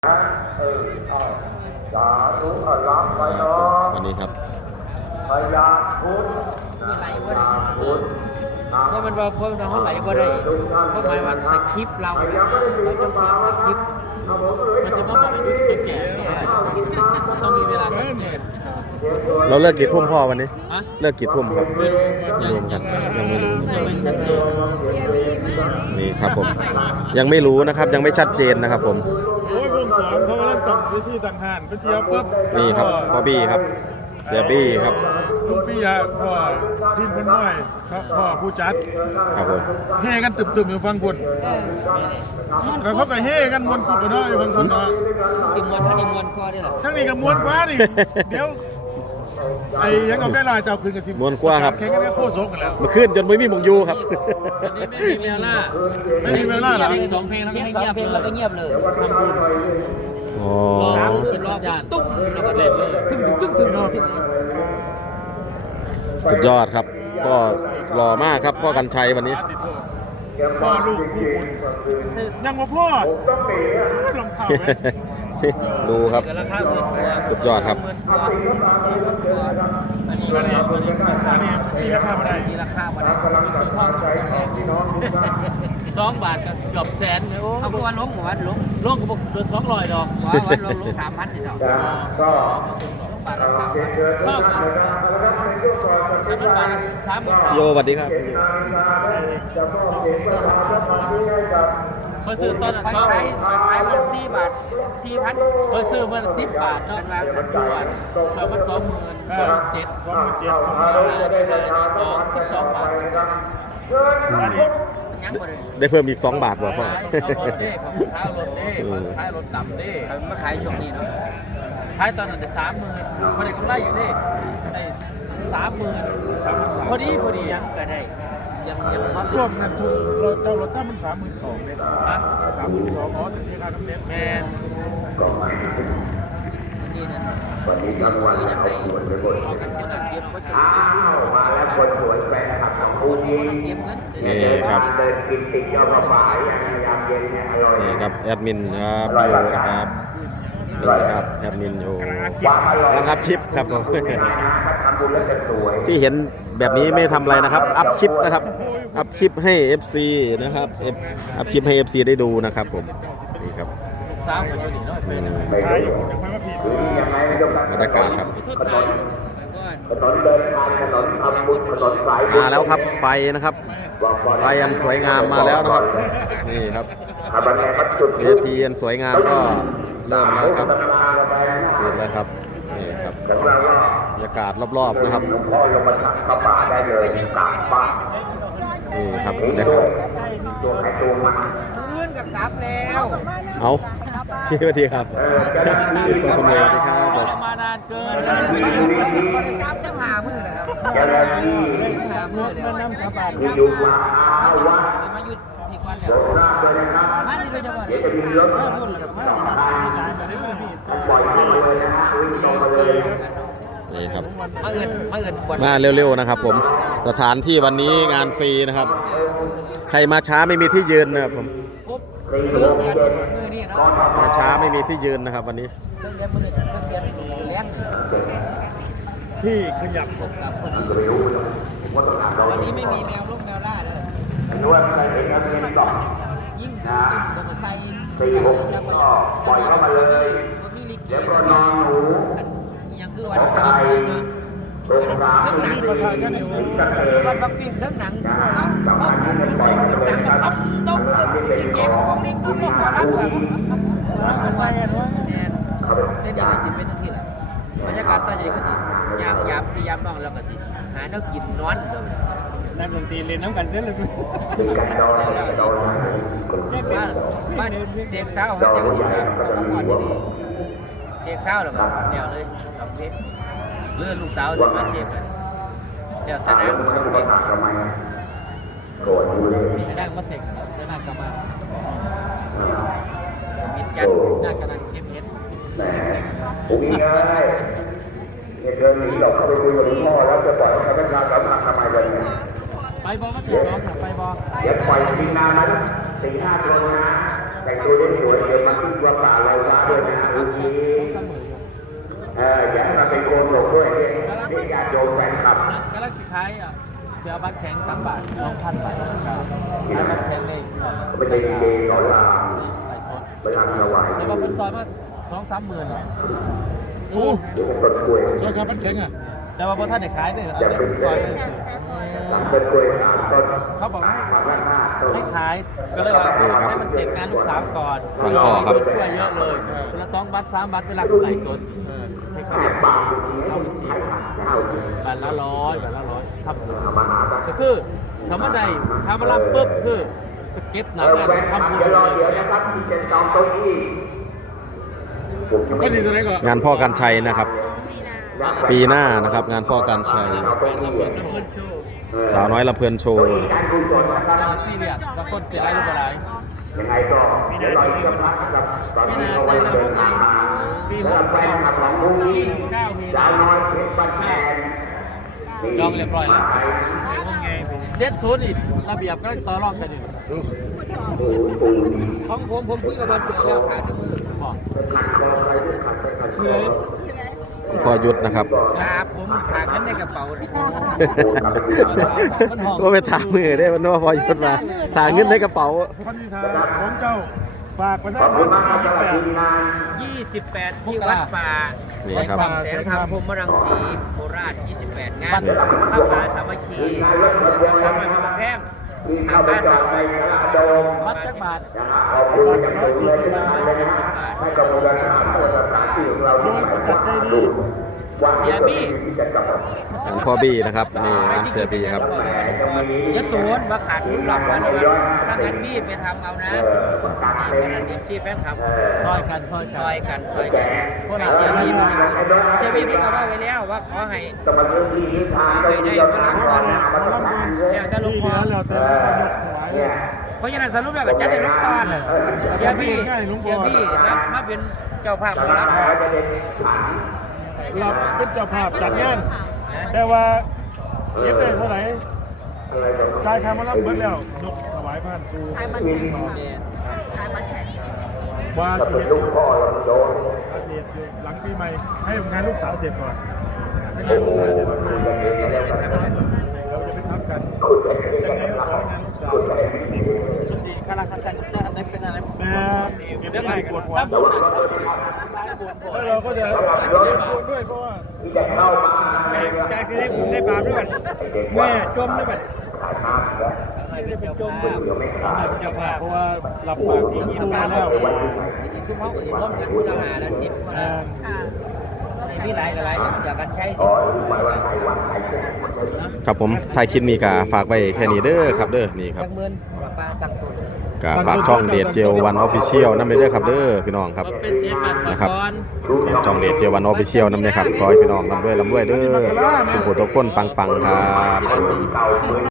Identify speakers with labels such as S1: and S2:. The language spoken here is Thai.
S1: วันนี้ครับ
S2: พยาพุทธไหลบ่ได้เพราะมันว่าเพราะเราไหลบ่ได้เพราะหมายว่าสคริปต์เราต้องเขียนสคริปต์มันจะบอกเป็นตัวแก่ต้องมีเวลาสังเกต
S1: เราเลิกกี่ทุ่มพ่อวันนี้เลิกกี่ทุ่มครับรวมกันยังไม่รู้นี่ครับผมยังไม่รู้นะครับยังไม่ชัดเจนนะครับผม
S3: โอ้ยวงสองเขาเล่นตั้งวิธีต่างหานไปเที่ยวปุ๊บ
S1: นี่ครับพ่อบี้ครับเสียบี้ครับ
S3: ลุงปิยะพ่อทีมคนน้อยครับพ่อผู้จัด
S1: ครับผม
S3: เฮกันตึมๆอยู่ฟังคุณเขาก็เฮกันมวนกุบเนาะอยู่ฟังคุณเนาะ
S2: สิมวนท่านนี่มวนคอได้หรอ
S3: ทั้งนี้กับมวนกว่านี่เดี๋ยวไอ้ยังเอาได้ลายเจ้าคืนกับสิ
S1: มวนกว่าครับ
S3: แข่งกันก็โคตรโศกกันแล้ว
S1: มาขึ้นจนไม่มีมงยูครับ
S2: ตอนนี้ไม่มีเวลา
S3: ไม่มีเวลาหรอ
S2: 2 เพลงแล้วก็ให้เงียบแล้วก็เงียบเลยทำบุญ
S1: อ๋อ
S2: รอบตุ้มแล้วก็เล่นเลยตึ้ง
S1: สุดยอดครับก็หล่อมากครับพ่อกันชัยวันนี้
S3: พ่อลูกคู่บุญยังว่าพ่อลงข่าวไหม
S1: ดูครับสุดยอดครับ
S3: อันนี้ราคามาได้
S2: นี่ราคามาได้2 บาทกับเกือบแสนเลยโอ้เอาพวกล้มหัวล้มก็บอกเดือน200 ดอกวันล้ม3,000นี่ดอกก็บาทละ3,000ก็
S1: โยสวัสดีครับ
S2: เขาซื้อต้นขายมัน4 บาท 4,000เขาซื้อมัน10 บาทเนาะสักด้วยชาวมัน27,000ได้12 บาท
S1: ได้เพิ่มอีก2 บาทว่ะพ่อ
S2: ขายรถต่ำดิมาขายช่วงนี้เนาะขายตอนนั้นได้30,000ไม่ได้กำไรอยู่ดิได้30,000พอดียังก็ได้ยัง
S3: ช่วงนั้นทุกเจ้ารถตั้งมัน32,000เลยนะ32,000อ๋อจะเสียค่าน้ำเน็ต
S2: แมนนี่นะ
S4: วันนี้ทั้งวันแล้วเขาสวยไปหมดอ้าวมาแล้วคนสวยแฟนขับของคู่นี้
S1: นี่ครับ
S4: เดินกินติดยอดกระป๋ายอย่างยามเย็นเนี่ยอร่อย
S1: นี่ครับแอดมินครับอยู่นะครับนี่ครับแอดมินอยู่นะครับคลิปครับผมที่เห็นแบบนี้ไม่ทำอะไรนะครับอัพคลิปนะครับอัพคลิปให้ FC นะครับอัพคลิปให้ FC ได้ดูนะครับผมนี่ครับบรรยากาศครับ
S4: ถนนเดินทางถนนทำบุญถนนสาย
S1: มาแล้วครับไฟนะครับไฟอันสวยงามมาแล้วนะครับนี่ครับเวทีอันสวยงามก็เริ่มแล้วครับนี่เลยครับนี่ครับบรรยากาศรอบๆนะครับ
S4: พ่อลงมาถักกระป๋าได้เลยกลับบ้าน
S1: นี่ครับนะครับ
S4: ตัวใครตัวมัน
S2: ขึ้นกับกลับแล้ว
S1: เอาพี่สวัสดีครับพี่คนเดียวนะครับ
S2: มานานเกินกลับเส้นหามือเลยครับ
S4: เจ้าหน้าที่มีดูมาอาวัด
S2: มาหยุดอีกวันแล้ว
S4: โดนราบเลยนะครับเดี๋ยวจะมีรถปล่อยเข้ามาเลยนะฮะวิ่งตรงมาเลย
S1: นี่ครับ
S2: มา
S1: เร็วๆนะครับผมสถานที่วันนี้งานฟรีนะครับใครมาช้าไม่มีที่ยืนนะครับผมมาช้าไม่มีที่ยืนนะครับวันนี้
S3: ที่ขยับ
S2: วันนี้ไม่มีแมวลูกแมวล่าเลย
S4: นวดไปเห็นนักเรียนต่อ
S2: ยิ่งตัวใส่
S4: ปล่อยเข้ามาเลยเดี๋ยวก็นอนหนู
S2: ยังคือวัน
S4: ไทยตรงกลาง
S3: นี่ประธานกันอยู่
S2: วันบักปิ้งเรื่องหนัง
S4: สำคัญที่มันปล่อยมาเลยครับ
S2: ต้องเก็บของเล่นก็ต้องมารับแบบเนี่ยจะดีจิตเป็นทั้งสิ้นแหละบรรยากาศตอนเย็นก็จิยามพี่ยามน้องแล้วก็จิหาเนื้อกินนอนเดี๋ยว
S3: นักดนตรีเล่นน้ำกันเส้นเลย
S2: บ้านเสียงเศร้าฮะเดี๋ยวก็เสียงเศร้าหรอครับเดี๋ยวเลยสองเพชรเลื่อนลูกสาวจะมาเช็คกันเดี๋ยวแต่น้ำมันเก่ง
S4: โกรธอยู่เลย
S2: ไม่ได้มาเสกไม่น่ากลับมามิดจัดน่ากำลังเก็บเพชร
S4: แหมผมง่ายเนี่ยเธอหนีหลอกเข้าไปคุยกับพ่อแล้วจะปล่อยเขาเป็นการสำคัญทำไมกันเนี่ย
S2: ไปบอลก็ตี2ไปบอล
S4: เดี๋ยวปล่อยทีนานนั้น4-5 ตัวนะแต่งตัวได้สวยเดี๋ยวมันขึ้นตัวเปล่าเราล้าด้วยนะดูทีอย่าให้มันเป็นโกงหลงด้วยนี่ญาติโยมแฟนคลับ
S2: กำลังสุดท้ายอ่ะเสียบัตรแข็ง3 บาท2,000 บาทให้บัตรแข็งเลย
S4: ไม่ได้เกย์สอนราม
S2: ไปสด
S4: เวลาถวาย
S2: แต่ว่าเป็นซอยมา2-3 หมื่น
S3: โอ้
S4: เดี๋ยวผมต้นกล้วย
S3: ช่วยครับมันแข็งอ่ะ
S2: แต่ว่าพอท่านได้ขายเนี่ยเอาไปซอยเลยสิ
S4: หลังต้นกล้วย3 ต้น
S2: เขาบอกว่า
S4: มาด้านหน้าต้น
S2: ให้ขายก็เลยว่าให้มันเสร็จงานลูกสาวก่อน
S1: หลังพ่อครับ
S2: ช่วยเยอะเลยคนละ2 บาท 3 บาทเวลาคุณไหลสดให้เขาเข้าบัญชีบัตรละ100ทำเลยก็คือทำอะไรทำมารับปุ๊บคือเก็บหนังาน
S4: แฟนคลับ
S2: ทำบุญ
S4: จะรอเดี๋ยว
S2: เลย
S4: นะครับที่จะจองโต๊ะอี้
S3: ก็ดีตัวไหนก่อน
S1: งานพ่อกันชัยนะครับ ปีหน้านะครับงานพ่อกันชัย สาวน้อยลำเพลินโชว์
S4: การกุศลนะครับ
S2: ซีเรียสบางคนเสียอะไรหรือเปล่า
S4: ยังไงก็เดี๋ยวรออีกสักพักนะครับตอนนี้เขาไว้เดินทางมาแล้วแฟนคลับของผู้นี้สาวน้อยเพชรบ้านแพง
S2: จองเรียบร้อยแล้ว70อีกระเบียบก็ต่อรองกันอยู่ของผมคุยกับบอลเจอแล้วขายจะมือบอก
S1: พ่อยุทธนะครับ
S2: ครับผมขาเงินในกระเป๋า
S1: ว่าไปถามมือได้มันว่าพ่อยุทธมาถามเงินในกระเป๋า
S3: พันธิธาของเจ้าฝากประชา
S4: ขอบ
S3: ช
S4: คุณ
S3: น
S4: มากครับสำหรับ
S3: ที่
S4: ทีมงาน
S2: 28ที่วัดป่า
S1: นี่ครับ
S2: แสงธรรมพรหมรังสีโคราช28 งานพระป่าสามัคคีสาวน้อยพระแพง
S4: ที่เข้าไปจองในโดม
S2: วัดจักบาท
S4: นะฮะขอบคุณอย่างสูงเลยนะครับให้กับมูลนิธิตัวสถานที่ของเรา
S3: โดยคนจัดใจดี
S2: เสียบี้
S4: ที่จะกลับ
S1: งานพ่อบี้นะครับนี่งานเสือบี้ครับ
S2: ยะตูนมาขาดทุนหลักวันในวันถ้างั้นบี้ไปทำเอานะนี่ขนาดนี้ซีแฟนครับซอยกันพวกเราเสียบี้มันเสียบี้พี่ก็ว่าไว้แล้วว่าขอให้
S4: สมัครเรื่องที่ทางเราที่เราทำก่อนมาทำงานเลย
S2: แล้วจะลงพ
S3: ที่
S2: ร
S3: เหลือแล้วแต่ยกถวายเลย
S2: เพราะฉะนั้นสรุปแล้วก็จัดในลูกพรเลยเสียบี้นะมาเป็นเจ้าภาพมารับ
S3: เราเป็นเจ้าภาพจัดงาน แต่ว่าเก็บได้เท่าไหร่จ่ายค่ามารับเบิดแล้วยกถวายผ่านสู่
S5: ขายบัตรแข็งค่ะขายบัตรแข็ง
S3: ว่า
S4: ถ้า
S3: เสี
S4: เป็
S3: ย
S4: นลูกพ่อเราโดน
S3: ว่าเสียอยู่หลังปีใหม่ให้งานลูกสาวเสร็จก่อนให้งานลูกสาวเสร็จก่อนเราจะไปทำกันยังไงก็ขอให้งานลูกสาว
S2: สี่คาราคาซันจะอันนี้เป็นอะไร
S3: แต่เก็บได้ปวดหัวแล้วเราก็จะชวนด้วยเพราะว่า
S4: ที่จะเข้ามา
S3: ใจคือได้บุญได้บาปด้วยแม่จมด้วยกัน
S4: ขายน้ำแล้ว
S3: ได้เป็นจมด้วยเจ้าภาพเพราะว่าหลับปากกินทูมาแล้ว
S2: ซุ้มเขาก็จะร่วมกันมูลหาละ10
S5: ค่ะ
S2: มีหลายอย่างเสียกันใช้
S4: อ๋อรู้ไหมว่าใครวันใครเช็ค
S1: ครับผมถ่ายคลิปนี้ก็ฝากไว้แค่นี้เด้อครับเด้อนี่ครับ
S2: จักหมื่นปลาตังตัว
S1: ก็ฝากช่องเดชเจลวันออฟฟิเชียลนั่นไปเด้อครับเด้อพี่น้องครับ
S2: เป็นเอฟบัตร
S1: นะครับ
S2: ก่อน
S1: ช่องเดชเจลวันออฟฟิเชียลนั่นเลยครับขอให้พี่น้องร่ำรวยเด้อทุกคนทุกคนปังๆครับผม
S4: เก่าเหมือน